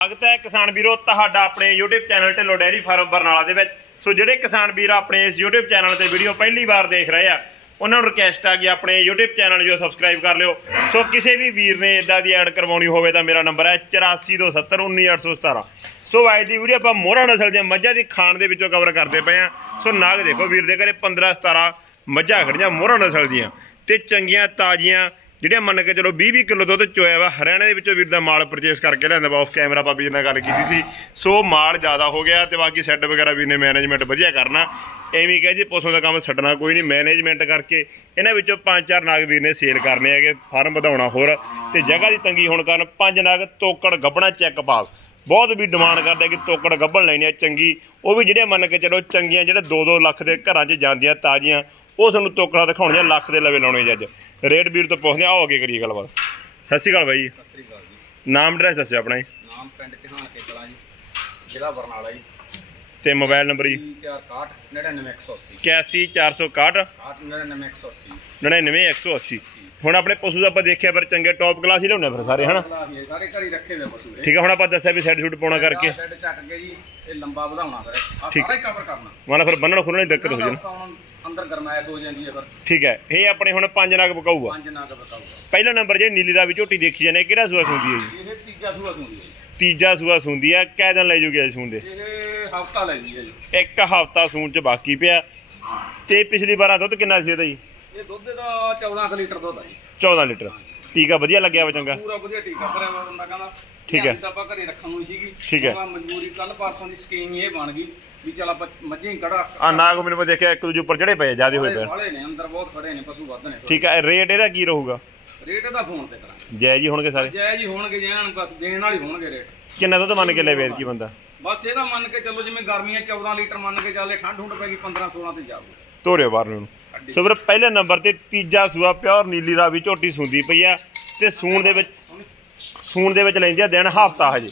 ਸਵਾਗਤ ਹੈ ਕਿਸਾਨ ਵੀਰੋ ਤੁਹਾਡਾ ਆਪਣੇ YouTube channel Dhillon dairy farm Barnala ਦੇ ਵਿੱਚ। ਸੋ ਜਿਹੜੇ ਕਿਸਾਨ ਵੀਰ ਆਪਣੇ ਇਸ YouTube ਚੈਨਲ ਤੇ ਵੀਡੀਓ ਪਹਿਲੀ ਵਾਰ ਦੇਖ ਰਹੇ ਆ, ਉਹਨਾਂ ਨੂੰ ਰਿਕਵੈਸਟ ਆ ਕਿ ਆਪਣੇ YouTube ਚੈਨਲ ਜੋ ਸਬਸਕ੍ਰਾਈਬ ਕਰ ਲਿਓ। ਸੋ ਕਿਸੇ ਵੀ ਵੀਰ ਨੇ ਇਦਾਂ ਦੀ ਐਡ ਕਰਵਾਉਣੀ ਹੋਵੇ ਤਾਂ ਮੇਰਾ ਨੰਬਰ ਹੈ 8427191817 ਸੋ ਅੱਜ ਦੀ ਵੀਡੀਓ ਆਪਾਂ ਮੋਹਰਾ ਨਸਲ ਦੀਆਂ ਮੱਝਾਂ ਦੀ ਖਾਣ ਦੇ ਵਿੱਚੋਂ ਕਵਰ ਕਰਦੇ ਪਏ ਆ। ਸੋ ਨਾਗ ਦੇਖੋ ਵੀਰ ਦੇ ਘਰੇ 15 17 ਮੱਝਾਂ ਖੜੀਆਂ ਮੋਹਰਾ ਨਸਲ ਦੀਆਂ ਤੇ ਚੰਗੀਆਂ ਤਾਜ਼ੀਆਂ ਜਿਹੜੀਆਂ ਮੰਨ ਕੇ ਚਲੋ 20 20 ਕਿਲੋ ਦੁੱਧ ਚੋਇਆ ਵਾ, ਹਰਿਆਣੇ ਦੇ ਵਿੱਚੋਂ ਵੀਰ ਦਾ ਮਾਲ ਪਰਚੇਸ ਕਰਕੇ ਲਿਆਂਦਾ ਵਾ ਆਫ ਕੈਮਰਾ ਬਾਬੀ ਵੀਰ ਨਾਲ ਗੱਲ ਕੀਤੀ ਸੀ। ਸੋ ਮਾਲ ਜ਼ਿਆਦਾ ਹੋ ਗਿਆ ਤੇ ਬਾਕੀ ਸੈੱਟ ਵਗੈਰਾ ਵੀਰ ਨੇ ਮੈਨੇਜਮੈਂਟ ਵਧੀਆ ਕਰਨਾ। ਐਵੇਂ ਹੀ ਕਹੇ ਜੀ ਪੋਸੋਂ ਦਾ ਕੰਮ ਛੱਡਣਾ ਕੋਈ ਨਹੀਂ ਮੈਨੇਜਮੈਂਟ ਕਰਕੇ ਇਹਨਾਂ ਵਿੱਚੋਂ ਪੰਜ ਚਾਰ ਨਾਗ ਵੀਰ ਨੇ ਸੇਲ ਕਰਨੇ ਹੈਗੇ, ਫਾਰਮ ਵਧਾਉਣਾ ਹੋਰ ਤੇ ਜਗ੍ਹਾ ਦੀ ਤੰਗੀ ਹੋਣ ਕਾਰਨ ਪੰਜ ਨਾਗ ਤੋਕੜ ਗੱਬਣਾ ਚੈੱਕ ਪਾਸ। ਬਹੁਤ ਵੀ ਡਿਮਾਂਡ ਕਰਦੇ ਕਿ ਤੋਕੜ ਗੱਬਣ ਲੈਣੀ ਆ ਚੰਗੀ, ਉਹ ਵੀ ਜਿਹੜੇ ਮੰਨ ਕੇ ਚਲੋ ਚੰਗੀਆਂ ਜਿਹੜੇ 2-2 ਲੱਖ ਦੇ ਘਰਾਂ 'ਚ ਜਾਂਦੀਆਂ ਤਾਜ਼ੀਆਂ, ਉਹ ਤੁਹਾਨੂੰ ਤੋਕੜਾ ਦਿਖਾਉਣੀਆਂ, ਲੱਖ ਦੇ ਲਵੇ ਲਾਉਣੇ ਜੱਜ ਰੇਟ ਵੀਰ ਤੋਂ ਪੁੱਛਦੇ ਆਓ ਅੱਗੇ ਕਰੀਏ ਗੱਲਬਾਤ। ਸਤਿ ਸ਼੍ਰੀ ਅਕਾਲ ਬਾਈ ਜੀ। ਸਤਿ ਸ੍ਰੀ ਅਕਾਲ ਜੀ। ਨਾਮ ਐਡਰੈਸ ਦੱਸਿਓ ਆਪਣਾ ਜੀ। ਨਾਮ ਪਿੰਡ ਚਹਾਨ ਕੇ ਕਲਾਂ ਜੀ ਜ਼ਿਲ੍ਹਾ ਬਰਨਾਲਾ ਜੀ। ਤੇ ਮੋਬਾਈਲ ਨੰਬਰ ਜੀ। 461 99180 81461 89980 99180 ਹੁਣ ਆਪਣੇ ਪਸ਼ੂ ਦਾ ਆਪਾਂ ਦੇਖਿਆ ਫਿਰ ਚੰਗੇ ਟੌਪ ਕਲਾਸ ਹੀ ਲਿਆਉਂਦੇ ਫਿਰ ਸਾਰੇ ਹਨਾ? ਸਾਰੇ ਘਰ ਹੀ ਰੱਖੇ ਹੋਏ ਪਸ਼ੂ ਠੀਕ ਹੈ ਹੁਣ ਆਪਾਂ ਦੱਸਿਆ ਵੀ ਸੈੱਟ ਸ਼ੂਟ ਪਾਉਣਾ ਕਰਕੇ। ਸੈੱਟ ਚੱਕ ਕੇ ਜੀ ਇਹ ਲੰਬਾ ਵਧਾਉਣਾ ਫਿਰ। ਆ ਠੀਕ। ਸਾਰਾ ਹੀ ਕਵਰ ਕਰਨਾ। ਮਾਨਾ ਫਿਰ ਬੰਨਣ ਖੁੱਲਣ ਦੀ ਦਿੱਕਤ ਹੋ ਜਾਣਾ। ਅੰਦਰ ਗਰਮਾਇਸ਼ ਹੋ ਜਾਂਦੀ ਹੈ ਫਿਰ। ਠੀਕ ਹੈ ਇਹ ਆਪਣੇ ਹੁਣ ਪੰਜ ਨਗ ਪਕਾਊਗਾ। ਪੰਜ ਨਾਗ ਬਤਾਊਗਾ ਪਹਿਲਾ ਨੰਬਰ ਜੇ ਨੀਲੀ ਰਾਵੀ ਝੋਟੀ ਦੇਖੀ ਜਾਂਦੇ ਕਿਹੜਾ ਸੂਆ ਸੁੰਦੀ ਹੈ ਜੀ? ਇਹ ਤੀਜਾ ਸੂਆ ਸੁਣਦੀ ਹੈ ਤੀਜਾ ਸੂਆ ਸੁੰਦੀ ਆ ਕੈ ਦਿਨ ਲੈ ਜੂਗੀ ਸੂੰਦੇ? ਜੀ। ਇਹ ਹਫਤਾ ਲੈ ਜੀ ਜੀ। ਇੱਕ ਹਫਤਾ ਸੂਣ ਚ ਬਾਕੀ ਪਿਆ। ਤੇ ਪਿਛਲੀ ਵਾਰਾਂ ਦੁੱਧ ਕਿੰਨਾ ਸੀ ਇਹਦਾ ਜੀ? ਇਹ ਦੁੱਧ ਦਾ 14 ਕੁ ਲੀਟਰ ਦੁੱਧ ਆ ਜੀ। 14 ਲੀਟਰ। ਟੀਕਾ ਵਧੀਆ ਲੱਗਿਆ ਵਾ ਚੰਗਾ। ਪੂਰਾ ਵਧੀਆ ਟੀਕਾ ਭਰਿਆ ਵਾ ਬੰਦਾ ਕਹਿੰਦਾ। ਠੀਕ ਹੈ। ਤਾਂ ਆਪਾਂ ਘਰੇ ਰੱਖਣ ਨੂੰ ਹੀ ਸੀਗੀ। ਠੀਕ ਹੈ। ਮਜਬੂਰੀ ਕੱਲ ਪਰਸੋਂ ਦੀ ਸਕੀਮ ਇਹ ਬਣ ਗਈ। ਵੀ ਚਲ ਆਪਾਂ ਮੱਝੇ ਹੀ ਕੜਾ ਆ ਨਾਗ ਮੈਨੂੰ ਮੈਂ ਦੇਖਿਆ ਇੱਕ ਦੂਜੇ ਉੱਪਰ ਚੜੇ ਪਏ ਜਿਆਦੇ ਹੋਏ ਪਏ ਵਾਲੇ ਨੇ ਅੰਦਰ ਬਹੁਤ ਖੜੇ ਨੇ ਪਸ਼ੂ ਵੱਧ ਨੇ ਠੀਕ ਹੈ ਰੇਟ ਇਹਦਾ ਕੀ ਰਹੂਗਾ? ਰੇਟ ਇਹਦਾ ਫੋਨ ਤੇ ਕਰਾਂ ਜੈ ਜੀ ਹੋਣਗੇ ਸਾਰੇ? ਜੈ ਜੀ ਹੋਣਗੇ ਜੈਨ ਬਸ ਦੇਣ ਵਾਲੀ ਹੋਣਗੇ ਰੇਟ। ਕਿੰਨਾ ਦੁੱਧ ਮੰਨ ਕੇ ਲੈ ਵੇਰ ਕੀ ਬੰਦਾ? ਬਸ ਇਹਦਾ ਮੰਨ ਕੇ ਚੱਲੋ ਜਿਵੇਂ ਗਰਮੀਆਂ 14 ਲੀਟਰ ਮੰਨ ਕੇ ਚੱਲੇ ਠੰਡ ਹੁੰਡ ਪੈਗੀ 15 16 ਤੇ ਜਾਊ। ਬਾਹਰ ਨੂੰ ਸੋ ਵੀਰ ਪਹਿਲੇ ਨੰਬਰ ਤੇ ਤੀਜਾ ਸੂਆ ਪਿਓਰ ਨੀਲੀ ਰਾਵੀ ਝੋਟੀ ਸੁੰਦੀ ਪਈ ਆ ਤੇ ਸੂਣ ਦੇ ਵਿੱਚ ਸੂਣ ਦੇ ਵਿੱਚ ਲੈਂਦੀ ਆ ਦਿਨ ਹਫਤਾ ਹਜੇ।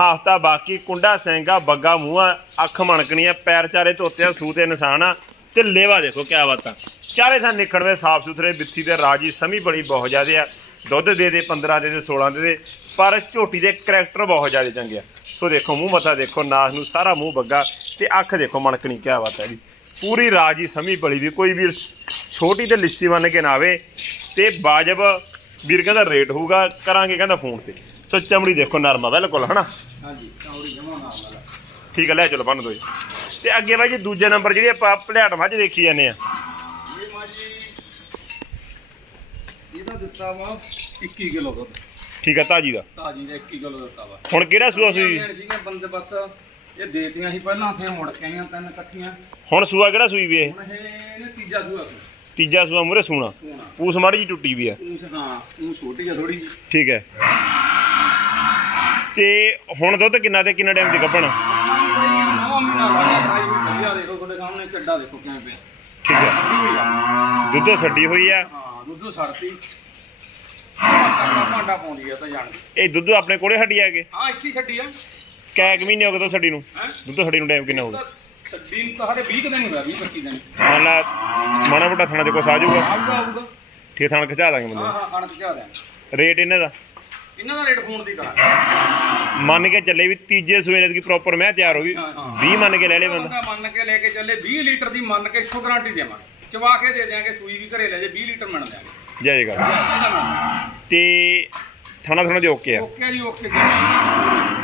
ਹਫਤਾ ਬਾਕੀ, ਕੁੰਡਾ ਸਿੰਘਾ ਬੱਗਾ ਮੂੰਹਾ, ਅੱਖ ਮਣਕਣੀ ਪੈਰ ਚਾਰੇ ਧੋਤੇ ਆ ਸੂ ਤੇ ਨਿਸ਼ਾਨ ਆ ਤੇ ਲੇਵਾ ਦੇਖੋ ਕਿਆ ਬਾਤਾਂ। ਚਾਰੇ ਥਾਂ ਨਿਕੜਵੇਂ ਸਾਫ਼ ਸੁਥਰੇ ਬਿੱਥੀ ਤੇ ਰਾਜੀ, ਸਮੀ ਬੜੀ ਬਹੁਤ ਜ਼ਿਆਦੇ ਆ। ਦੁੱਧ ਦੇ ਦੇ 15 ਦੇ ਦੇ 16 ਦੇ ਦੇ, ਪਰ ਝੋਟੀ ਦੇ ਕਰੈਕਟਰ ਬਹੁਤ ਜ਼ਿਆਦੇ ਚੰਗੇ ਆ। ਸੋ ਦੇਖੋ, ਮੂੰਹ ਮੱਥਾ ਦੇਖੋ, ਨਾਸ ਨੂੰ ਸਾਰਾ ਮੂੰਹ ਬੱਗਾ ਤੇ ਅੱਖ ਦੇਖੋ ਮਣਕਣੀ, ਕਿਆ ਬਾਤ ਹੈ ਜੀ। ਪੂਰੀ ਰਾਜੀ, ਸਮੀ ਬਲੀ ਵੀ, ਕੋਈ ਵੀਰ ਛੋਟੀ ਤੇ ਲਿੱਸੀ ਮੰਨ ਕੇ ਨਾ ਆਵੇ ਤੇ ਬਾਜਬ ਵੀਰ ਕਹਿੰਦਾ ਰੇਟ ਹੋਊਗਾ, ਕਰਾਂਗੇ ਕਹਿੰਦਾ ਫੋਨ ਤੇ। ਸੋ ਚਮੜੀ ਦੇਖੋ ਨਰਮਾ ਆ ਬਿਲਕੁਲ, ਹਨਾ? ਹਾਂਜੀ ਚੌੜੀ ਜਮਾ ਨਾਲ ਵਾਲਾ ਠੀਕ ਹੈ ਲੈ ਚਲੋ ਬੰਨ ਦੋ ਜੀ। ਤੇ ਅੱਗੇ ਬਾਈ ਜੀ ਦੂਜੇ ਨੰਬਰ ਜਿਹੜੀ ਆਪਾਂ ਭਲਿਆਟ ਮੱਝ ਦੇਖੀ ਜਾਂਦੇ ਆ। ਇਹ ਮਾਜੀ ਇਹਦਾ ਦਿੱਤਾ ਵਾ 21 ਕਿਲੋ ਦੁੱਧ। ਠੀਕ ਹੈ ਤਾਜੀ ਦਾ। ਤਾਜੀ ਦਾ 21 ਕਿਲੋ ਦਿੱਤਾ ਵਾ। ਹੁਣ ਕਿਹੜਾ ਸੂਆ ਸੂਈ? ਸੀਗੇ ਬੰਦੇ ਬਸ ਇਹ ਦੇਤੀਆਂ ਸੀ ਪਹਿਲਾਂ ਫੇਰ ਮੁੜ ਕੇ ਆਈਆਂ ਤਿੰਨ ਇਕੱਠੀਆਂ। ਹੁਣ ਸੂਆ ਕਿਹੜਾ ਸੂਈ ਵੀ ਇਹ? ਹੁਣ ਇਹ ਇਹਨੇ ਤੀਜਾ ਸੂਆ ਸੀ ਤੀਜਾ ਸੂਆ ਮੂਰੇ ਸੂਣਾ। ਪੂਸ ਮਾੜੀ ਜੀ ਟੁੱਟੀ ਵੀ ਆ। ਉਹ ਹਾਂ ਉਹ ਛੋਟੀ ਆ ਥੋੜੀ ਠੀਕ ਹੈ। ਤੇ ਹੁਣ ਦੁੱਧ ਕਿੰਨਾ ਤੇ ਕਿੰਨਾ ਟਾਈਮ ਦੀ ਪਿਆ ਠੀਕ ਹੈ। ਦੁੱਧ ਛੱਡੀ ਹੋਈ ਆ ਹਾਂ। ਦੁੱਧ ਸੜਤੀ ਭਾਂਡਾ ਭਾਂਡਾ ਪਾਉਂਦੀ ਆ ਤਾਂ ਜਾਣ ਕੇ ਇਹ ਦੁੱਧ ਆਪਣੇ ਕੋਲੇ ਹੱਡੀ ਆਗੇ ਹਾਂ ਇੱਥੇ ਹੀ ਛੱਡੀ ਆ ਕੈ? ਕੁ ਮਹੀਨੇ ਹੋ ਗਏ ਦੁੱਧ ਛੱਡੀ ਨੂੰ। ਹੈ? ਦੁੱਧ ਛੱਡੀ ਨੂੰ ਟਾਈਮ ਕਿੰਨਾ ਹੋਊਗਾ ਛੱਡੀ ਨੂੰ ਤਾਂ ਹਰੇ 20 ਕੁ ਦਿਨ ਹੀ ਹੋਇਆ 20 25 ਦਿਨ ਮੰਨ ਮਾਣਾ ਮੋਟਾ ਥਣਾ ਤੇ ਕੁਛ ਆ ਜਾਊਗਾ। ਆਊਗਾ ਆਊਗਾ। ਠੀਕ ਥਣ ਖਿਚਾ ਦਾਂਗੇ ਹਾਂ ਬੰਦੇ ਹਾਂ ਖਾਣ ਪਿਛਾ ਦਿਆਂ ਰੇਟ ਇਹਨਾਂ ਦਾ? ਇਹਨਾਂ ਦਾ ਰੇਟ ਫੋਨ ਦੀ ਕਰਾਂ ਮੰਨ ਕੇ ਚੱਲੇ ਵੀ ਤੀਜੇ ਸੂਏ ਦੀ ਪ੍ਰੋਪਰ ਮੈਂ ਤਿਆਰ ਹੋ ਗਈ। ਹਾਂ, ਹਾਂ। 20 ਮੰਨ ਕੇ ਲੈ ਲੈ ਬੰਦਾ। ਬੰਦਾ ਮੰਨ ਕੇ ਲੈ ਕੇ ਚੱਲੇ 20 ਲੀਟਰ ਦੀ ਮੰਨ ਕੇ ਇੱਥੋਂ ਗਾਰੰਟੀ ਦੇਵਾਂਗੇ। ਚਵਾ ਕੇ ਦੇ ਦਿਆਂਗੇ ਸੂਈ ਵੀ ਘਰੇ ਲੈ ਜੇ 20 ਲੀਟਰ ਮਿਲ ਦਿਆਂਗੇ ਜੈ ਜੈ ਗੱਲ। ਤੇ ਥਣਾ ਥਣਾ ਦੇ ਓਕੇ ਆ। ਓਕੇ ਜੀ ਓਕੇ ਜੀ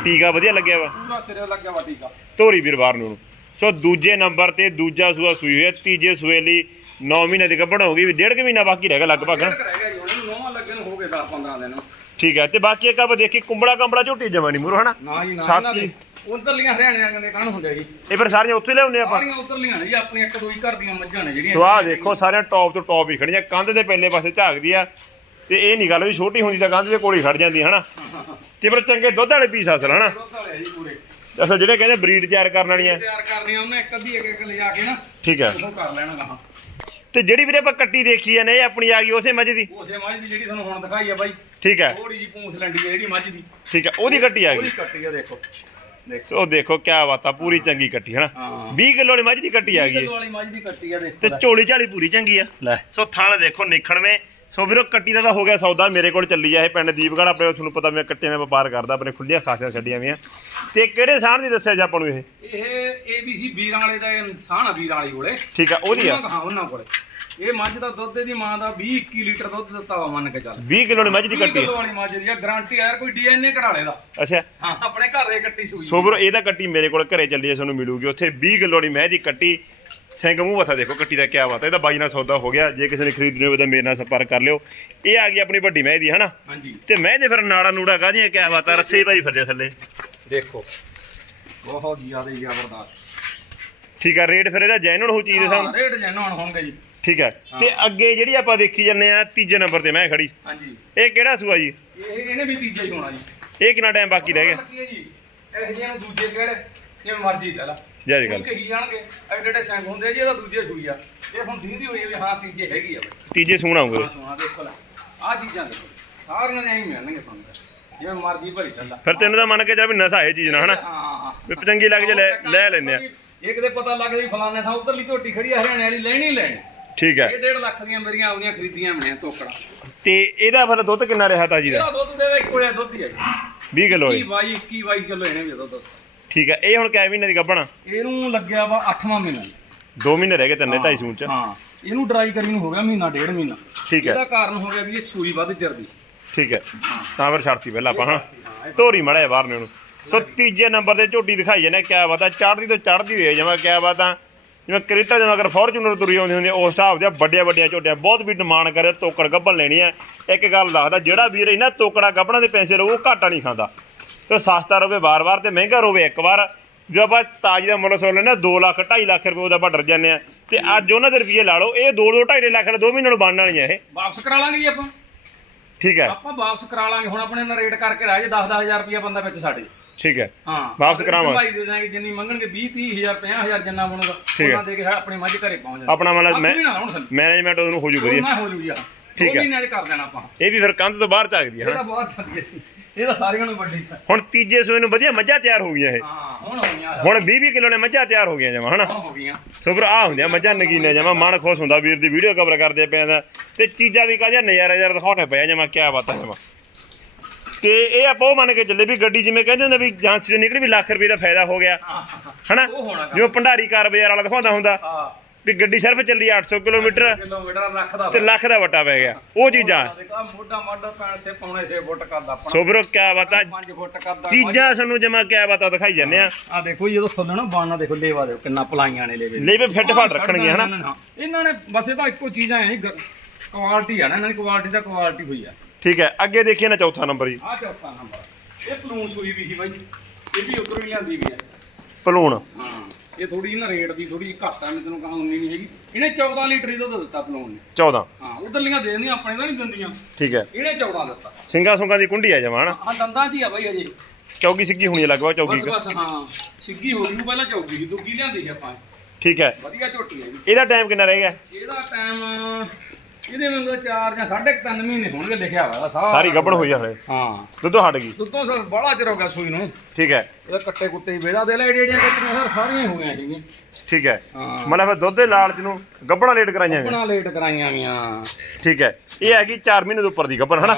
ਟੀਕਾ ਵਧੀਆ ਲੱਗਿਆ ਵਾ। ਪੂਰਾ ਸਿਰੇ ਲੱਗਿਆ ਵਾ ਟੀਕਾ। ਧੋਰੀ ਵੀਰ ਬਾਹਰ ਨੂੰ। ਸੋ ਦੂਜੇ ਨੰਬਰ ਤੇ ਦੂਜਾ ਸੂਆ ਸੂਈ ਹੋਈ ਹੈ ਤੀਜੇ ਸੂਏ ਲਈ 9 ਮਹੀਨੇ ਦੀ ਗੱਭਣ ਹੋ ਗਈ ਵੀ ਡੇਢ ਕੁ ਮਹੀਨਾ ਬਾਕੀ ਰਹਿ ਗਿਆ ਲਗਭਗ। ਰਹਿ ਗਿਆ ਜੀ ਹੁਣ ਇਹਨੂੰ ਨੌਵਾਂ ਲੱਗੇ ਨੂੰ ਹੋ ਗਏ 10 15 ਦਿਨ। ਠੀਕ ਹੈ ਤੇ ਬਾਕੀ ਇੱਕ ਆਪਾਂ ਦੇਖੀ ਕੁੰਬੜਾ ਕੰਬੜਾ ਝੋਟੀ ਜਮਾ ਨਹੀਂ ਮੂਰੋ ਹਨਾ? ਨਾ ਜੀ ਨਾ। ਇਹਨਾਂ ਦੇ ਉਧਰਲੀਆਂ ਹਰਿਆਣੇ ਵਾਲਿਆਂ ਦੇ ਕਾਹਨ ਹੁੰਦੇ ਜੀ? ਇਹ ਫਿਰ ਸਾਰੀਆਂ ਉੱਥੇ ਲਿਆਉਂਦੇ ਆਪਾਂ? ਸਾਰੀਆਂ ਉਧਰਲੀਆਂ ਨੇ ਜੀ ਇੱਕ ਦੋ ਹੀ ਘਰ ਦੀਆਂ ਮੱਝਾਂ ਨੇ ਜਿਹੜੀਆਂ ਸਵਾਹ ਦੇਖੋ ਸਾਰਿਆਂ ਟੌਪ ਤੋਂ ਟੌਪ ਹੀ ਖੜੀਆਂ ਕੰਧ ਦੇ ਪਹਿਲੇ ਪਾਸੇ ਝਾਕਦੀ ਆ ਤੇ ਇਹ ਨਹੀਂ ਗੱਲ ਵੀ ਛੋਟੀ ਹੁੰਦੀ ਤਾਂ ਕੰਧ ਦੇ ਕੋਲ ਹੀ ਖੜ ਜਾਂਦੀ ਹਨਾ? ਤੇ ਫਿਰ ਚੰਗੇ ਦੁੱਧ ਵਾਲੇ ਪੀਸ ਅਸਲ ਹਨਾ? ਦੁੱਧ ਵਾਲੇ ਜੀ ਪੂਰੇ। ਅਸਲ ਜਿਹੜੇ ਕਹਿੰਦੇ ਬਰੀਡ ਤਿਆਰ ਕਰਨ ਵਾਲੀਆਂ। ਤਿਆਰ ਕਰਨੀਆਂ ਉਹਨੇ ਇੱਕ ਅੱਧੀ ਇੱਕ ਇੱਕ ਲਿਜਾ ਕੇ ਨਾ ਠੀਕ ਹੈ। ਉਹ ਕਰ ਲੈਣਾ ਗਾਹਾਂ ਤੇ ਜਿਹੜੀ ਵੀਰੇ ਆਪਾਂ ਕੱਟੀ ਦੇਖੀ ਆ ਨੇ ਇਹ ਆਪਣੀ ਆ ਗਈ ਉਸੇ ਮੱਝ ਦੀ? ਉਸੇ ਮੱਝ ਦੀ ਜਿਹੜੀ ਤੁਹਾਨੂੰ ਹੁਣ ਦਿਖਾਈ ਆ ਬਾਈ। ਠੀਕ ਹੈ। ਥੋੜੀ ਜੀ ਪੂੰਛ ਲੰਡੀ ਆ ਜਿਹੜੀ ਮੱਝ ਦੀ। ਠੀਕ ਹੈ ਉਹਦੀ ਕੱਟੀ ਆ ਉਹਦੀ ਗਈ ਕੱਟੀ ਆ ਦੇਖੋ। ਦੇਖੋ। ਸੋ ਦੇਖੋ ਕਿਆ ਬਾਤ ਆ ਪੂਰੀ ਚੰਗੀ ਕੱਟੀ ਹਨਾ? ਹਾਂ। 20 ਕਿਲੋ ਵਾਲੀ ਮੱਝ ਦੀ ਕੱਟੀ ਆ ਗਈ ਕਿਲੋ ਵਾਲੀ ਮੱਝ ਦੀ ਕੱਟੀ ਆ ਦੇਖੋ ਤੇ ਝੋਲੀ ਝਾਲੀ ਪੂਰੀ ਚੰਗੀ ਆ। ਲੈ। ਸੋ ਥਣ ਦੇਖੋ ਨਿਖਣਵੇਂ। ਸੋ ਵੀਰੋ ਕੱਟੀ ਦਾ ਤਾਂ ਹੋ ਗਿਆ ਸੌਦਾ ਮੇਰੇ ਕੋਲ ਚੱਲੀ ਆ ਇਹ ਪਿੰਡ ਦੀਪਗੜ੍ਹ। ਆਪਣੇ ਤੁਹਾਨੂੰ ਪਤਾ ਮੈਂ ਕੱਟੀਆਂ ਦਾ ਵਪਾਰ ਕਰਦਾ ਆਪਣੇ ਖੁੱਲੀਆਂ ਖਾਸੀਆਂ ਛੱਡੀਆਂ ਵੀਆਂ ਤੇ ਕਿਹੜੇ ਸਾਹਣ ਦੀ ਦੱਸਿਆ ਜੀ ਆਪਾਂ ਨੂੰ ਇਹ? ਇਹ ABC ਵੀਰਾਂ ਵਾਲੇ ਦਾ ਇਨਸਾਨ ਆ ਵੀਰਾਂ ਵਾਲੀ ਕੋਲੇ। ਠੀਕ ਆ ਉਹਦੀ ਆ? ਹਾਂ ਉਹਨਾਂ ਕੋਲੇ। ਇਹ ਮੱਝ ਦਾ ਦੁੱਧ ਦੀ ਮਾਂ ਦਾ 20 21 ਲੀਟਰ ਦੁੱਧ ਦਿੱਤਾ ਵਾ ਮੰਨ ਕੇ ਚੱਲ। 20 ਕਿਲੋ ਦੀ ਮੱਝ ਦੀ 20 ਕੱਟੀ ਕਿਲੋ ਆ ਵਾਲੀ ਮੱਝ ਦੀ ਆ ਗਾਰੰਟੀ ਯਾਰ ਕੋਈ ਡੀਐਨਏ ਕਰਾ ਲੇਦਾ ਅੱਛਾ। ਹਾਂ ਆਪਣੇ ਘਰ ਦੇ ਕੱਟੀ ਸੂਈ ਸੋ ਵੀਰੋ ਇਹਦਾ ਕੱਟੀ ਮੇਰੇ ਕੋਲ ਘਰੇ ਚੱਲੀ ਆ ਤੁਹਾਨੂੰ ਮਿਲੂਗੀ। ਉੱਥੇ 20 ਕਿਲੋ ਦੀ ਮੈਂ ਦੀ ਕੱਟੀ। ਸਿੰਘ ਮੂੰਹ ਮੱਥਾ ਦੇਖੋ ਕੱਟੀ ਦਾ ਕਿਆ ਬਾਤ ਹੈ ਇਹਦਾ ਬਾਈ ਨਾਲ ਸੌਦਾ ਹੋ ਗਿਆ। ਜੇ ਕਿਸੇ ਨੇ ਖਰੀਦਣੀ ਹੋਵੇ ਤਾਂ ਮੇਰੇ ਨਾਲ ਸੰਪਰਕ ਕਰ ਲਿਓ। ਇਹ ਆ ਗਈ ਆਪਣੀ ਵੱਡੀ ਮੈਂ ਦੀ ਹਨਾ? ਹਾਂਜੀ। ਤੇ ਮੈਂ ਦੇ ਫਿਰ ਨਾੜਾ ਨੂੜਾ ਕਾਹਦੀਆਂ ਕਿਆ ਬਾਤ ਆ ਰੱਸੇ ਭਾਈ ਫਿਰਦੇ ਥੱਲੇ। ਦੇਖੋ ਬਹੁਤ ਜ਼ਿਆਦਾ ਜ਼ਬਰਦਸਤ। ਠੀਕ ਆ ਰੇਟ ਫਿਰ ਇਹਦਾ ਜੈਨੂਨ ਹੋ ਚੀਜ਼ ਦੇ ਸਾਹਮਣੇ? ਹਾਂ, ਰੇਟ ਜੈਨੂਨ ਹੋਣਗੇ ਜੀ। ਠੀਕ ਹੈ ਤੇ ਅੱਗੇ ਜਿਹੜੀ ਆਪਾਂ ਦੇਖੀ ਜੰਨੇ ਆ ਤੀਜੇ ਨੰਬਰ ਤੇ ਮੈਂ ਖੜੀ। ਹਾਂਜੀ। ਇਹ ਕਿਹੜਾ ਸੂਆ ਜੀ? ਇਹ ਇਹਨੇ ਵੀ ਤੀਜਾ ਹੀ ਹੋਣਾ ਜੀ। ਇਹ ਕਿੰਨਾ ਟਾਈਮ ਬਾਕੀ ਰਹਿ ਗਿਆ? ਹੈ ਜੀ ਇਹ ਜਿਹੇ ਨੂੰ ਦੂਜੇ ਕਿਹੜੇ? ਜਿਵੇਂ ਮਰਜ਼ੀ ਲੈ ਲਾ। ਜੈ ਜੀ ਗੱਲ ਕਹੀ ਜਾਣਗੇ ਐਡੇ ਐਡੇ ਸੈਂਕ ਹੁੰਦੇ ਆ ਜੀ ਇਹਦਾ ਦੂਜੇ ਸੂਈ ਆ। ਇਹ ਹੁਣ ਦੀਦੀ ਹੋਈ ਆ ਵੀ ਹਾਂ ਤੀਜੇ ਹੈਗੀ ਆ ਬਈ। ਤੀਜੇ ਸੂਣਾ ਹੋਊਗਾ ਆਹ ਸੋਨਾ ਦੇਖੋ ਲੈ। ਆ ਚੀਜ਼ਾਂ ਦੇਖੋ। ਸਾਰੀਆਂ ਦੇ ਐਂ ਹੀ ਮਿਲਣਗੇ ਤੁਹਾਨੂੰ। ਜਿਵੇਂ ਮਰਜ਼ੀ ਭਰੀ ਚੱਲਾ ਫਿਰ ਤੈਨੂੰ ਤਾਂ ਮੰਨ ਕੇ ਚੱਲ ਵੀ ਨਸ਼ਾ ਇਹ ਚੀਜ਼ ਨਾ ਹਨਾ? ਹਾਂ ਹਾਂ ਵੀ ਪਤੰਗੀ ਲੱਗ ਜੇ ਲੈ ਲੈ ਲੈਨੇ ਆ। ਇੱਕ ਦੇ ਪਤਾ ਲੱਗ ਜਾਈ ਫਲਾਣੇ ਥਾਂ ਉਧਰਲੀ ਝੋਟੀ ਖੜੀ ਆ ਹਰਿਆਣੇ ਵਾਲੀ ਲੈਣੀ ਹੀ ਲੈਣੀ। ਠੀਕ ਹੈ। ਇਹ 1.5 ਲੱਖ ਦੀਆਂ ਮੇਰੀਆਂ ਆਉਂਦੀਆਂ ਖਰੀਦੀਆਂ ਬਣਿਆ ਤੋਕੜਾ। ਤੇ ਇਹਦਾ ਫਿਰ ਦੁੱਧ ਕਿੰਨਾ ਰਿਹਾ ਤਾਜੀ ਦਾ? ਇਹਦਾ ਦੁੱਧ ਦੇ ਇੱਕੋ ਜਿਹਾ ਦੁੱਧ ਹੀ ਹੈ ਜੀ। 20 ਕਿਲੋ 21 22 21 22 ਕਿਲੋ ਇਹਨੇ ਵੀ ਦੁੱਧ। ਠੀਕ ਹੈ ਇਹ ਹੁਣ ਕਿੰਨੇ ਮਹੀਨੇ ਦੀ ਗੱਭਣਾ ਇਹਨੂੰ ਲੱਗਿਆ ਵਾ 8ਵਾਂ ਮਹੀਨਾ। 2 ਮਹੀਨੇ ਰਹਿ ਗਏ ਤਿੰਨੇ ਢਾਈ ਸੂਣ ਚ। ਹਾਂ ਇਹਨੂੰ ਡਰਾਈ ਕਰੀ ਨੂੰ ਹੋ ਗਿਆ ਮਹੀਨਾ ਡੇਢ ਮਹੀਨਾ। ਠੀਕ ਹੈ ਇਹਦਾ ਕਾਰਨ ਹੋ ਗਿਆ ਵੀ ਇਹ ਸੂਈ ਵੱਧ ਚਰਦੀ ਠੀਕ ਹੈ। ਤਾਂ ਫਿਰ ਛੱਡਤੀ ਪਹਿਲਾਂ ਆਪਾਂ ਹਾਂ। ਧੋਰੀ ਮੜਾ ਜਾ ਬਾਹਰ ਨੇ ਉਹਨੂੰ। ਸੋ ਤੀਜੇ ਨੰਬਰ ਤੇ ਝੋਟੀ ਦਿਖਾਈ ਜਾਂਦੇ ਕਿਆ ਬਾਤ ਚੜਦੀ ਤੋਂ ਚੜਦੀ ਹੋਈ ਜਿਵੇਂ ਕਿਆ ਬਾਤਾਂ ਜਿਵੇਂ ਕ੍ਰੇਟਾ ਜਿਵੇਂ ਅਗਰ ਫੋਰਚੂਨਰ ਤੁਰੀ ਆਉਂਦੀ ਹੁੰਦੀ ਆ, ਉਸ ਹਿਸਾਬ ਦੀਆਂ ਵੱਡੀਆਂ ਵੱਡੀਆਂ ਝੋਟੀਆਂ ਬਹੁਤ ਵੀ ਡਿਮਾਂਡ ਕਰੇ ਤੋਕੜ ਗੱਭਣ ਲੈਣੀ ਆ। ਇੱਕ ਗੱਲ ਦੱਸਦਾ ਜਿਹੜਾ ਵੀਰ ਇਹਨਾਂ ਤੋਕੜਾ ਗੱਭਣਾ ਦੇ ਪੈਸੇ ਲਊ ਉਹ ਘਾਟਾ ਨਹੀਂ ਖਾਂਦਾ। ਤੇ ਸਸਤਾ ਰਵੇ ਵਾਰ-ਵਾਰ ਤੇ ਮਹਿੰਗਾ ਰਵੇ ਇੱਕ ਵਾਰ। ਜੋ ਆਪਾਂ ਤਾਜ ਦਾ ਮੁੱਲ ਸੁਣ ਲੈਂਦੇ 2 ਲੱਖ 2.5 ਲੱਖ ਰੁਪਏ ਉਹਦਾ ਆਪਾਂ ਡਰ ਜਾਂਦੇ ਆ ਤੇ ਅੱਜ ਉਹਨਾਂ ਦੇ ਰੁਪਏ ਲਾ ਲਓ ਇਹ 2 2 2.5 ਲੱਖ ਦਾ 2 ਮਹੀਨਿਆਂ ਨੂੰ ਬਣਨ ਵਾਲੀਆਂ ਇਹ। ਵਾਪਸ ਕਰਾ ਲਾਂਗੇ ਜੀ ਆਪਾਂ। ਠੀਕ ਹੈ। ਆਪਾਂ ਵਾਪਸ ਕਰਾ ਲਾਂਗੇ। ਹੁਣ ਆਪਣੇ ਨਾਲ ਰੇਟ ਕਰਕੇ ਰਹਿ ਜੇ 10 10000 ਰੁਪਇਆ ਬੰਦਾ ਵਿੱਚ ਸਾਡੇ। ਠੀਕ ਹੈ। ਹਾਂ। ਵਾਪਸ ਕਰਾਵਾਂਗੇ। ਭਾਈ ਦੇ ਦਾਂਗੇ ਜਿੰਨੀ ਮੰਗਣਗੇ 20 30000 50000 ਜਿੰਨਾ ਬਣੂਗਾ। ਉਹਨਾਂ ਦੇ ਕੇ ਆਪਣੀ ਮੱਝ ਘਰੇ ਪਹੁੰਚ ਜਾਣਾ ਆਪਣਾ ਮਤਲਬ ਮੈਨੇਜਮੈਂਟ ਉਹਨੂੰ ਹੋ ਜੂ ਵਧੀਆ। ਹੋ ਜੂ ਯਾਰ ਠੀਕ ਹੈ। ਚ ਕਰ ਦੇਣਾ ਆਪਾਂ। ਇਹ ਵੀ ਫਿਰ ਕੰਧ ਤੋਂ ਬਾਹਰ ਝਾਕਦੀ ਹੈ ਇਹ ਤਾਂ ਬਹੁਤ ਚੱਲੀ ਸੀ ਇਹ ਤਾਂ ਸਾਰਿਆਂ ਨੂੰ ਵੱਡੀ। ਹੁਣ ਤੀਜੇ ਸੂਏ ਨੂੰ ਵਧੀਆ ਮੱਝਾਂ ਤਿਆਰ ਹੋ ਗਈਆਂ ਇਹ। ਹਾਂ ਹੁਣ ਹੋਈਆਂ ਹੁਣ 20 20 ਕਿਲੋ ਨੇ ਮੱਝਾਂ ਤਿਆਰ ਹੋ ਗਈਆਂ ਜਮਾ ਹਨਾ? ਹੋ ਗਈਆਂ। ਸੁਪਰ ਆ ਹੁੰਦੀਆਂ ਮੱਝਾਂ ਨਗੀਨੇ ਜਮਾ ਮਨ ਖੁਸ਼ ਹੁੰਦਾ ਵੀਰ ਦੀ ਵੀਡੀਓ ਕਵਰ ਕਰਦੇ ਪਿਆ ਤੇ। ਚੀਜ਼ਾਂ ਵੀ ਕਾਹਦੀਆਂ ਨਜ਼ਾਰਾ ਨਜ਼ਾਰਾ ਦਿਖਾਉਣੇ ਪਿਆ ਜਮਾ ਕਿਆ ਬਾਤ ਹੈ ਜਮਾ। ਤੇ ਇਹ ਆਪਾਂ ਉਹ ਮੰਨ ਕੇ ਚੱਲੇ ਵੀ ਗੱਡੀ ਜਿਵੇਂ ਕਹਿੰਦੇ ਹੁੰਦੇ ਵੀ ਜਾਂਚ ਚੋਂ ਨਿਕਲੀ ਵੀ ਲੱਖ ਰੁਪਏ ਦਾ ਫਾਇਦਾ ਹੋ ਗਿਆ ਹਨਾ। ਜਿਵੇਂ ਭੰਡਾਰੀ ਕਾਰ ਬਾਜ਼ਾਰ ਵਾਲਾ ਦਿਖਾਉਂਦਾ ਹੁੰਦਾ। ਹਾਂ। ਵੀ ਗੱਡੀ ਸਿਰਫ ਚੱਲੀ 800 ਕਿਲੋਮੀਟਰ ਕਿਲੋਮੀਟਰ ਰੱਖਦਾ ਤੇ ਲੱਖ ਦਾ ਵਟਾ ਪੈ ਗਿਆ। ਉਹ ਚੀਜ਼ਾਂ। ਮੋਢਾ ਮੋਢਾ ਪੈਣ ਸੇ ਪੌਣੇ 6 ਫੁੱਟ ਕਰਦਾ ਆਪਣਾ। ਸੁਪਰ ਕਿਆ ਬਾਤਾਂ 5 ਫੁੱਟ ਕਰਦਾ ਚੀਜ਼ਾਂ ਸਾਨੂੰ ਜਮਾ ਕਿਆ ਬਾਤਾਂ ਦਿਖਾਈ ਜਾਂਦੇ ਆ। ਆ ਦੇਖੋ ਜਦੋਂ ਥੱਲੇ ਨਾ ਬਾਣਾ ਦੇਖੋ ਲੇਵਾ ਦੇਖੋ ਕਿੰਨਾ ਪਲਾਈਆਂ ਨੇ ਲੇਵੇ। ਲੇਵੇ ਫਿੱਟ ਫਾਟ ਰੱਖਣਗੇ ਹਨਾ। ਇਹਨਾਂ ਨੇ ਬਸ ਇਹ ਤਾਂ ਇੱਕੋ ਚੀਜ਼ਾਂ ਹੈ ਕੁਆਲਿਟੀ ਆ ਨਾ ਇਹਨਾਂ ਦੀ ਕੁਆਲਿਟੀ ਦਾ ਕੁਆਲਿਟੀ ਹੋਈ ਆ। ਠੀਕ ਹੈ ਅੱਗੇ ਦੇਖੀਏ ਨਾ ਚੌਥਾ ਨੰਬਰ ਜੀ। ਆ ਚੌਥਾ ਨੰਬਰ ਇਹ ਪਲੂਨ ਸੂਈ ਵੀ ਸੀ ਬਾਈ ਇਹ ਵੀ ਉਧਰੋਂ ਹੀ ਲਿਆਂਦੀ ਗਈ ਆ। ਪਲੂਣ ਹਾਂ। ਇਹ ਥੋੜੀ ਜਿਹੀ ਨਾ ਰੇਟ ਦੀ ਥੋੜੀ ਘੱਟ ਆ ਮੈਂ ਤੈਨੂੰ ਕਹਾਂ ਉਨੀ ਨਹੀਂ ਹੈਗੀ। ਇਹਨੇ 14 ਲੀਟਰ ਹੀ ਦੁੱਧ ਦਿੱਤਾ ਪਲੂਨ ਨੇ। 14 ਹਾਂ ਉਧਰਲੀਆਂ ਦੇ ਦਿੰਦੀਆਂ ਆਪਣੇ ਤਾਂ ਨਹੀਂ ਦਿੰਦੀਆਂ। ਠੀਕ ਹੈ। ਇਹਨੇ 14 ਦਿੱਤਾ। ਸਿੰਘਾ ਸੁੰਗਾ ਦੀ ਕੁੰਡੀ ਆ ਜਮਾ ਹਨਾ? ਹਾਂ ਦੰਦਾਂ 'ਚ ਹੀ ਆ ਬਾਈ ਅਜੇ ਚੌਗੀ ਸਿੱਗੀ ਹੋਣੀ ਲਗਭਗ ਚੌਗੀ ਬਸ ਬਸ ਹਾਂ ਸਿੱਗੀ ਹੋ ਗਈ ਪਹਿਲਾਂ ਸੀ ਦੁੱਗੀ ਲਿਆਂਦੀ ਸੀ ਆਪਾਂ। ਠੀਕ ਹੈ। ਵਧੀਆ ਝੋਟੀ ਹੈ ਜੀ। ਇਹਦਾ ਟਾਈਮ ਕਿੰਨਾ ਰਹਿ ਗਿਆ? ਇਹਦਾ ਟਾਈਮ ਇਹਦੇ ਮੈਨੂੰ 4 ਜਾਂ 3.5 ਮਹੀਨੇ ਹੋਣਗੇ ਲਿਖਿਆ ਹੋਇਆ ਇਹਦਾ ਸਾਰਾ ਸਾਰੀ ਗੱਬੜ ਹੋਈ ਆ ਹਲੇ। ਹਾਂ। ਦੁੱਧੋਂ ਹਟ ਗਈ। ਦੁੱਧੋਂ ਸਰ ਬੜਾ ਚਿਰ ਹੋ ਗਿਆ ਸੂਈ ਨੂੰ। ਠੀਕ ਹੈ। ਇਹਦਾ ਕੱਟੇ ਕੁੱਟੇ ਹੀ ਵੇਦਾ ਦੇ ਲੈ ਜਿਹੜੀਆਂ ਕੱਟੀਆਂ ਸਰ ਸਾਰੀਆਂ ਹੀ ਹੋ ਗਈਆਂ ਸੀਗੀਆਂ। ਠੀਕ ਹੈ। ਮਤਲਬ ਫਿਰ ਦੁੱਧ ਦੇ ਲਾਲਚ ਨੂੰ ਗੱਬੜਾਂ ਲੇਟ ਕਰਾਈਆਂ ਗਈਆਂ। ਲੇਟ ਕਰਾਈਆਂ ਵੀਆਂ ਠੀਕ ਹੈ। ਇਹ ਹੈਗੀ 4 ਮਹੀਨੇ ਤੋਂ ਉੱਪਰ ਦੀ ਗੱਬੜ ਹਨਾ?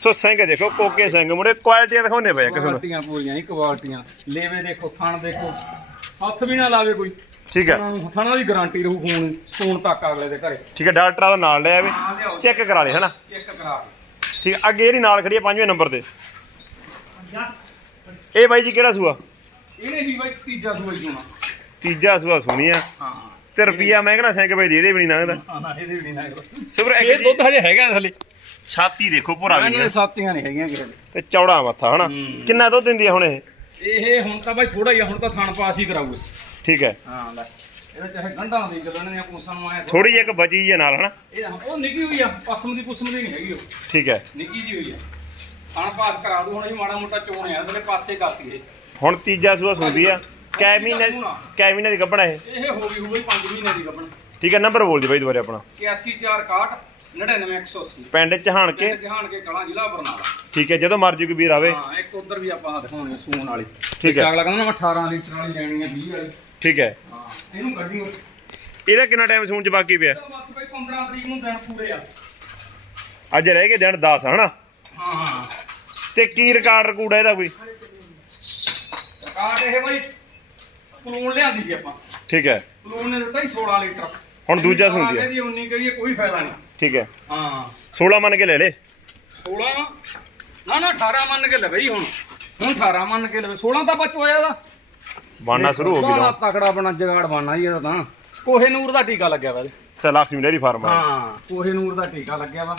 ਸੋ ਸਿੰਘ ਦੇਖੋ ਕੋਕੇ ਸਿੰਘ ਮੁੰਡੇ ਕੁਆਲਿਟੀਆਂ ਦਿਖਾਉਂਦੇ ਪਏ ਕਿਸੇ ਨੂੰ। ਕੁਆਲਟੀਆਂ ਪੂਰੀਆਂ ਹੀ ਕੁਆਲਟੀਆਂ। ਲੇਵੇ ਦੇਖੋ ਥਣ ਦੇਖੋ। ਹੱਥ ਵੀ ਨਾ ਲਾਵੇ ਕੋਈ। ਠੀਕ ਹੈ। ਉਹਨਾਂ ਨੂੰ ਥਣਾ ਦੀ ਗਾਰੰਟੀ ਰਹੂ ਖੂਨ ਸੂਣ ਤੱਕ ਅਗਲੇ ਦੇ ਘਰੇ। ਠੀਕ ਹੈ ਡਾਕਟਰਾਂ ਦਾ ਨਾਲ ਲੈ ਆਵੇ ਹਾਂ ਲਿਆਓ। ਚੈੱਕ ਕਰਾ ਲੇ ਹਨਾ? ਚੈੱਕ ਕਰਾ ਕੇ ਠੀਕ ਹੈ ਅੱਗੇ ਇਹਦੀ ਨਾਲ ਖੜੀ ਹੈ ਪੰਜਵੇਂ ਨੰਬਰ ਤੇ। ਇਹ ਬਾਈ ਜੀ ਕਿਹੜਾ ਸੂਆ? ਇਹਨੇ ਵੀ ਬਾਈ ਤੀਜਾ ਸੂਈ ਚੋਣਾ ਤੀਜਾ ਸੂਆ ਸੁਣੀ ਆ। ਹਾਂ। ਤੇ ਰੁਪਿਆ ਮੈਂ ਕਹਿੰਦਾ ਸਿੰਘ ਬਾਈ ਦੇ ਇਹਦੇ ਵੀ ਨਹੀਂ ਲੰਘਦਾ। ਹਾਂ ਇਹਦੇ ਵੀ ਨਹੀਂ ਨਾ ਇਹ ਇੱਕ ਜੀ ਦੁੱਧ ਹਜੇ ਹੈਗਾ ਥੱਲੇ। ਛਾਤੀ ਦੇਖੋ ਭੁਰਾ ਇਹਨਾਂ ਵੀ ਦੇ ਸਾਥੀਆਂ ਨਹੀਂ ਹੈਗੀਆਂ ਕਿਸੇ ਦੇ। ਤੇ ਚੌੜਾ ਮੱਥਾ ਹਨਾ? ਹੂੰ। ਕਿੰਨਾ ਦੁੱਧ ਦਿੰਦੀ ਆ ਹੁਣ ਇਹ? ਇਹ ਹੁਣ ਤਾਂ ਬਾਈ ਥੋੜਾ ਹੀ ਆ ਹੁਣ ਤਾਂ ਥਣ ਪਾਸ ਹੀ ਕਰਾਊਗੇ। ਠੀਕ ਹੈ। ਹਾਂ ਲੈ। ਇਹਦਾ ਚਾਹੇ ਗੰਢਾਂ ਦੇ ਚੱਲਣ ਦੀਆਂ ਪੂਸਾਂ ਨੂੰ ਆਇਆ ਥੋੜੀ ਜਿਹੀ ਇੱਕ ਬਚੀ ਜੀ ਨਾਲ ਹਨਾ? ਇਹ ਉਹ ਨਿੱਕੀ ਹੋਈ ਆ ਪਸਮ ਦੀ ਪੁਸਮ ਦੀ ਨਹੀਂ ਹੈਗੀ ਉਹ। ਠੀਕ ਹੈ। ਨਿੱਕੀ ਜੀ ਹੋਈ ਆ। ਥਣ ਪਾਸ ਕਰਾ ਦੂ ਹੁਣ ਜੀ ਮਾੜਾ ਮੋਟਾ ਚੋਣ ਆ ਤੇਰੇ ਪਾਸੇ ਕਰਤੀ ਇਹ। ਹੁਣ ਤੀਜਾ ਸੂਆ ਸੁਣਦੀ ਆ। ਕੈ ਮਹੀਨੇ ਕੈ ਮਹੀਨੇ ਦੀ ਗੱਭਣਾ ਇਹ? ਇਹ ਹੋ ਗਈ ਹੋਈ 5 ਮਹੀਨੇ ਦੀ ਗੱਬਣ ਠੀਕ ਹੈ ਨੰਬਰ ਬੋਲ ਦੀ ਬਾਈ ਦੁਬਾਰੇ ਆਪਣਾ। 81461 99180 ਪਿੰਡ ਚਹਾਣ ਕੇ? ਜਹਾਨ ਕੇ ਕਲਾਂ ਜ਼ਿਲ੍ਹਾ ਬਰਨਾਲਾ। ਠੀਕ ਹੈ ਜਦੋਂ ਮਰਜ਼ੀ ਕੋਈ ਵੀਰ ਆਵੇ। ਹਾਂ ਇੱਕ ਉਧਰ ਵੀ ਆਪਾਂ ਦਿਖਾਉਣੀ ਸੂਣ ਵਾਲੀ। ਠੀਕ ਹੈ। ਅਗਲਾ ਕਹਿੰਦਾ ਮੈਂ 18 ਲੀਟਰ ਵਾਲੀ ਲੈਣੀ ਆ 20 ਵਾਲੀ। ਠੀਕ ਹੈ। ਹਾਂ ਇਹਨੂੰ ਗੱਡੀ ਇਹਦਾ ਕਿੰਨਾ ਟਾਈਮ ਸੂਣ ਚ ਬਾਕੀ ਪਿਆ? ਬਸ ਬਈ 15 ਤਰੀਕ ਨੂੰ ਦਿਨ ਪੂਰੇ ਆ। ਅੱਜ ਰਹਿ ਗਏ ਦਿਨ 10 ਹਨਾ? ਹਾਂ ਹਾਂ। ਤੇ ਕੀ ਰਿਕਾਰਡ ਰਕੂਡ ਹੈ ਇਹਦਾ ਕੋਈ? ਕਾਟ ਇਹ ਬਈ ਪਲੂਣ ਲਿਆਂਦੀ ਸੀ ਆਪਾਂ। ਠੀਕ ਹੈ। ਪਲੂਣ ਨੇ ਦਿੱਤਾ ਹੀ 16 ਲੀਟਰ। ਹੁਣ ਦੂਜਾ ਸੁਣਦੀ ਹੈ। ਦੀ 19 ਕਰੀਏ ਕੋਈ ਫਾਇਦਾ ਨਹੀਂ। ਠੀਕ ਹੈ। ਹਾਂ। 16 ਮੰਨ ਕੇ ਲੈ ਲੇ। 16 ਨਾ ਨਾ 18 ਮੰਨ ਕੇ ਲਵੇ ਜੀ ਹੁਣ। ਹੁਣ 18 ਮੰਨ ਕੇ ਲਵੇ 16 ਤਾਂ ਬਚ ਹੋਇਆ ਦਾ ਬਾਣਾ ਸ਼ੁਰੂ ਹੋ ਬੜਾ ਗਿਆ ਤਕੜਾ ਬਣਾ ਜਗਾੜ ਬਣਨਾ ਜੀ ਇਹਦਾ ਤਾਂ। ਕੋਹੇ ਨੂਰ ਦਾ ਟੀਕਾ ਲੱਗਿਆ ਵਾ ਇਹਦੇ। ਸਲਾਕਸਮੀ ਡੇਰੀ ਫਾਰਮ ਆ। ਹਾਂ ਕੋਹੇ ਨੂਰ ਦਾ ਟੀਕਾ ਲੱਗਿਆ ਵਾ।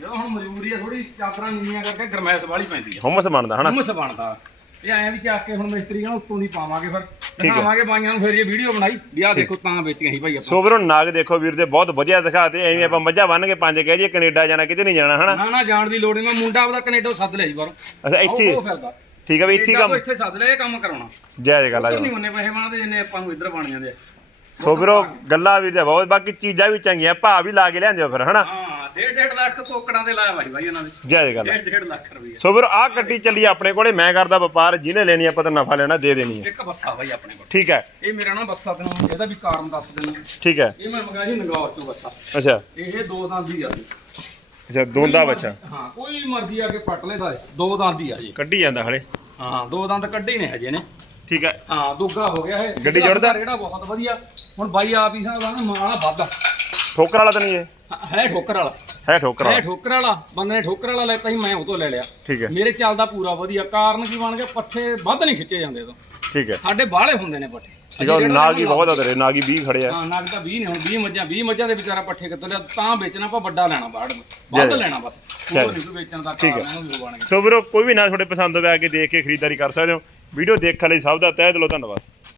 ਜਦੋਂ ਹੁਣ ਮਜਬੂਰੀ ਆ ਥੋੜੀ ਚਾਦਰਾਂ ਨੀਵੀਆਂ ਕਰਕੇ ਗਰਮੈਸ਼ ਵਾਲੀ ਪੈਂਦੀ ਆ। ਹੁਮਸ ਬਣਦਾ ਹਨਾ? ਹਮਸ ਬਣਦਾ। ਇਹ ਐਂ ਵੀ ਚੱਕ ਕੇ ਹੁਣ ਮਿਸਤਰੀ ਕਹਿੰਦਾ ਉੱਤੋਂ ਦੀ ਪਾਵਾਂਗੇ ਫਿਰ। ਦਿਖਾਵਾਂਗੇ ਬਾਈਆਂ ਨੂੰ ਫਿਰ ਇਹ ਵੀਡੀਓ ਬਣਾਈ। ਵੀ ਆਹ ਦੇਖੋ ਤਾਂ ਵੇਚੀਆਂ ਸੀ ਭਾਈ ਆਪਾਂ। ਸੋ ਵੀਰੋ ਨਾਗ ਦੇਖੋ ਵੀਰ ਦੇ ਬਹੁਤ ਵਧੀਆ ਦਿਖਾਤੇ ਐਵੇਂ ਆਪਾਂ ਮੱਝਾਂ ਬੰਨ ਕੇ ਪੰਜ ਕਹਿ ਦਈਏ ਕੈਨੇਡਾ ਜਾਣਾ ਕਿਤੇ ਨਹੀਂ ਜਾਣਾ ਹਨਾ? ਨਾ ਨਾ ਜਾਣ ਦੀ ਲੋੜ ਨਹੀਂ ਮੈਂ ਮੁੰਡਾ ਆਪਦਾ ਕੈਨੇਡਾ ਸੱਦ ਲਿਆ ਜੀ ਬਾਹਰੋਂ। ਅੱਛਾ ਇੱਥੇ? ਉਹ ਫਿਰਦਾ। ਠੀਕ ਆ ਵੀ ਇੱਥੇ ਹੀ ਕੰਮ ਇੱਥੇ ਸੱਦ ਲਿਆ ਇਹ ਕੰਮ ਕਰਾਉਣਾ। ਜਾਇਜ਼ ਗੱਲ ਆ ਉੱਧਰ ਨਹੀਂ ਉਹਨੇ ਪੈਸੇ ਬਣਾਦੇ ਜਿੰਨੇ ਆਪਾਂ ਨੂੰ ਇੱਧਰ ਬਣ ਜਾਂਦੇ ਆ। ਸੋ ਵੀਰੋ ਗੱਲਾਂ ਵੀਰ ਦੇ ਬਹੁਤ ਬਾਕੀ ਚੀਜ਼ਾਂ ਵੀ ਚੰਗੀਆਂ ਭਾ ਵੀ ਲਾ ਕੇ ਲਿਆਂਦੇ ਫਿਰ ਹਨਾ? ਹਾਂ ਡੇਢ ਡੇਢ ਲੱਖ ਕੋਕੜਾਂ ਦੇ ਲਾਇਆ ਭਾਈ ਭਾਈ ਇਹਨਾਂ ਦੇ। ਜਾਇਜ਼ ਗੱਲ। ਆ। ਡੇਢ ਡੇਢ ਲੱਖ ਰੁਪਏ ਸੋ ਵੀਰੋ ਆਹ ਕੱਟੀ ਚੱਲੀ ਆਪਣੇ ਕੋਲੇ ਮੈਂ ਕਰਦਾ ਵਪਾਰ ਜਿਹਨੇ ਲੈਣੀ ਆਪਾਂ ਤਾਂ ਨਫਾ ਲੈਣਾ ਦੇ ਦੇਣੀ ਹੈ ਇੱਕ ਬੱਸਾ ਭਾਈ ਆਪਣੇ ਕੋਲ। ਠੀਕ ਹੈ। ਇਹ ਮੇਰਾ ਨਾ ਬੱਸਾ ਤੈਨੂੰ ਇਹਦਾ ਵੀ ਕਾਰਨ ਦੱਸ ਦਿੰਦਾ। ਠੀਕ ਹੈ। ਇਹ ਮੈਂ ਮੰਗਾਇਆ ਸੀ ਨਗੌਰ ਚੋਂ ਬੱਸਾ। ਅੱਛਾ। ਇਹ ਦੋ ਦੰਦ ਦੀ ਆ। ਜੀ ਅੱਛਾ ਦੋਂਦਾ ਬੱਚਾ ਹਾਂ ਕੋਈ ਮਰਜ਼ੀ ਆ ਕੇ ਪੱਟ ਲੈ ਦਾ ਦੋ ਦੰਦ ਦੀ ਆ ਜੀ ਕੱਢੀ ਜਾਂਦਾ ਹਲੇ। ਹਾਂ ਦੋ ਦੰਦ ਕੱਢੇ ਨੇ ਹਜੇ ਨੇ। ਠੀਕ ਹੈ ਹਾਂ ਦੁੱਗਾ ਹੋ ਗਿਆ ਇਹ। ਗੱਡੀ ਜੁੜਦਾ? ਰੇੜਾ ਬਹੁਤ ਵਧੀਆ। ਹੁਣ ਬਾਈ ਆਪ ਹੀ ਸਾਹ ਨਾ ਮਾਲਾ ਵੱਧ। ਠੋਕਰ ਵਾਲਾ ਤਾਂ ਨਹੀਂ ਇਹ? ਹਾਂ, ਹੈ ਠੋਕਰ ਵਾਲਾ। ਹੈ ਠੋਕਰ ਹੈ ਵਾਲਾ ਠੋਕਰ ਵਾਲਾ। ਬੰਦੇ ਨੇ ਠੋਕਰ ਵਾਲਾ ਲੈਤਾ ਸੀ ਮੈਂ ਉਹ ਤੋਂ ਲੈ ਲਿਆ। ਠੀਕ ਹੈ ਮੇਰੇ ਚੱਲਦਾ ਪੂਰਾ ਵਧੀਆ। ਕਾਰਨ ਕੀ ਬਣ ਗਿਆ? ਪੱਠੇ ਵੱਧ ਨਹੀਂ ਖਿੱਚੇ ਜਾਂਦੇ ਤੋਂ ਠੀਕ ਹੈ ਸਾਡੇ ਬਾਹਲੇ ਹੁੰਦੇ ਨੇ ਪੱਠੇ। ਠੀਕ ਹੈ ਉਹ ਨਾਗ ਬਹੁਤ ਆ ਤੇਰੇ ਨਾਗ ਹੀ 20 ਖੜੇ ਆ ਹਾਂ ਨਗ ਤਾਂ 20 ਨੇ ਹੁਣ 20 ਮੱਝਾਂ 20 ਮੱਝਾਂ ਦੇ ਵਿਚਾਰਾ ਪੱਠੇ ਕਿੱਥੋਂ ਲਿਆ ਤਾਂ ਵੇਚਣਾ ਆਪਾਂ ਵੱਡਾ ਲੈਣਾ ਬਾੜ ਵੱਧ। ਲੈਣਾ ਬਸ ਉਹ। ਨਹੀਂ ਵੇਚਣ ਦਾ ਠੀਕ ਹੈ। ਸੋ ਵੀਰੋ ਕੋਈ ਵੀ ਨਾ ਤੁਹਾਡੇ ਪਸੰਦ ਹੋਵੇ ਆ ਕੇ ਦੇਖ ਕੇ ਖਰੀਦਦਾਰੀ ਕਰ ਸਕਦੇ ਹੋ ਵੀਡੀਓ ਦੇਖਣ ਲਈ ਸਭ ਦਾ ਤਹਿ ਦਿਲੋਂ ਧੰਨਵਾਦ